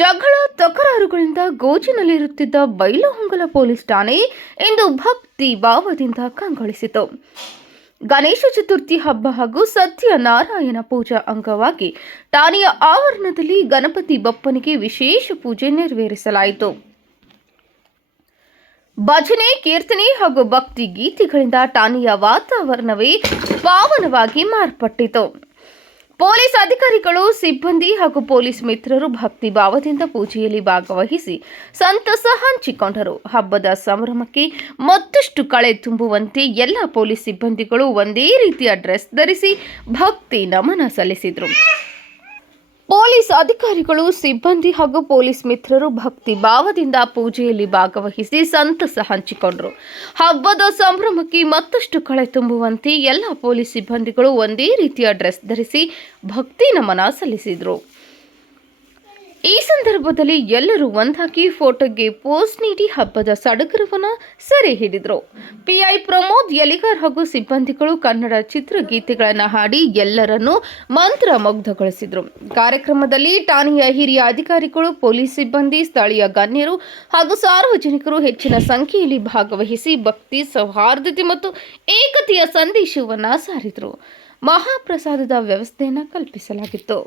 ಜಗಳ ತಕರಾರುಗಳಿಂದ ಗೋಜಿನಲ್ಲಿರುತ್ತಿದ್ದ ಬೈಲಹೊಂಗಲ ಪೊಲೀಸ್ ಠಾಣೆ ಇಂದು ಭಕ್ತಿ ಭಾವದಿಂದ ಕಂಗೊಳಿಸಿತು. ಗಣೇಶ ಚತುರ್ಥಿ ಹಬ್ಬ ಹಾಗೂ ಸತ್ಯನಾರಾಯಣ ಪೂಜಾ ಅಂಗವಾಗಿ ಠಾಣೆಯ ಆವರಣದಲ್ಲಿ ಗಣಪತಿ ಬಪ್ಪನಿಗೆ ವಿಶೇಷ ಪೂಜೆ ನೆರವೇರಿಸಲಾಯಿತು. ಭಜನೆ, ಕೀರ್ತನೆ ಹಾಗೂ ಭಕ್ತಿ ಗೀತೆಗಳಿಂದ ಠಾಣೆಯ ವಾತಾವರಣವೇ ಪಾವನವಾಗಿ ಮಾರ್ಪಟ್ಟಿತು. ಪೊಲೀಸ್ ಅಧಿಕಾರಿಗಳು, ಸಿಬ್ಬಂದಿ ಹಾಗೂ ಪೊಲೀಸ್ ಮಿತ್ರರು ಭಕ್ತಿ ಭಾವದಿಂದ ಪೂಜೆಯಲ್ಲಿ ಭಾಗವಹಿಸಿ ಸಂತಸ ಹಂಚಿಕೊಂಡರು. ಹಬ್ಬದ ಸಂಭ್ರಮಕ್ಕೆ ಮತ್ತಷ್ಟು ಕಳೆ ತುಂಬುವಂತೆ ಎಲ್ಲ ಪೊಲೀಸ್ ಸಿಬ್ಬಂದಿಗಳು ಒಂದೇ ರೀತಿಯ ಡ್ರೆಸ್ ಧರಿಸಿ ಭಕ್ತಿ ನಮನ ಸಲ್ಲಿಸಿದರು. ಪೊಲೀಸ್ ಅಧಿಕಾರಿಗಳು, ಸಿಬ್ಬಂದಿ ಹಾಗೂ ಪೊಲೀಸ್ ಮಿತ್ರರು ಭಕ್ತಿ ಭಾವದಿಂದ ಪೂಜೆಯಲ್ಲಿ ಭಾಗವಹಿಸಿ ಸಂತಸ ಹಂಚಿಕೊಂಡರು. ಹಬ್ಬದ ಸಂಭ್ರಮಕ್ಕೆ ಮತ್ತಷ್ಟು ಕಳೆ ತುಂಬುವಂತೆ ಎಲ್ಲ ಪೊಲೀಸ್ ಸಿಬ್ಬಂದಿಗಳು ಒಂದೇ ರೀತಿಯ ಡ್ರೆಸ್ ಧರಿಸಿ ಭಕ್ತಿ ನಮನ ಸಲ್ಲಿಸಿದರು. ಈ ಸಂದರ್ಭದಲ್ಲಿ ಎಲ್ಲರೂ ಒಂದಾಗಿ ಫೋಟೋಗೆ ಪೋಸ್ ನೀಡಿ ಹಬ್ಬದ ಸಡಗರವನ್ನು ಸೆರೆ ಹಿಡಿದರು. ಪಿಐ ಪ್ರಮೋದ್ ಯಲಿಗಾರ್ ಹಾಗೂ ಸಿಬ್ಬಂದಿಗಳು ಕನ್ನಡ ಚಿತ್ರಗೀತೆಗಳನ್ನು ಹಾಡಿ ಎಲ್ಲರನ್ನೂ ಮಂತ್ರಮುಗ್ಧಗೊಳಿಸಿದರು. ಕಾರ್ಯಕ್ರಮದಲ್ಲಿ ಠಾಣೆಯ ಹಿರಿಯ ಅಧಿಕಾರಿಗಳು, ಪೊಲೀಸ್ ಸಿಬ್ಬಂದಿ, ಸ್ಥಳೀಯ ಗಣ್ಯರು ಹಾಗೂ ಸಾರ್ವಜನಿಕರು ಹೆಚ್ಚಿನ ಸಂಖ್ಯೆಯಲ್ಲಿ ಭಾಗವಹಿಸಿ ಭಕ್ತಿ, ಸೌಹಾರ್ದತೆ ಮತ್ತು ಏಕತೆಯ ಸಂದೇಶವನ್ನು ಸಾರಿದರು. ಮಹಾಪ್ರಸಾದದ ವ್ಯವಸ್ಥೆಯನ್ನು ಕಲ್ಪಿಸಲಾಗಿತ್ತು.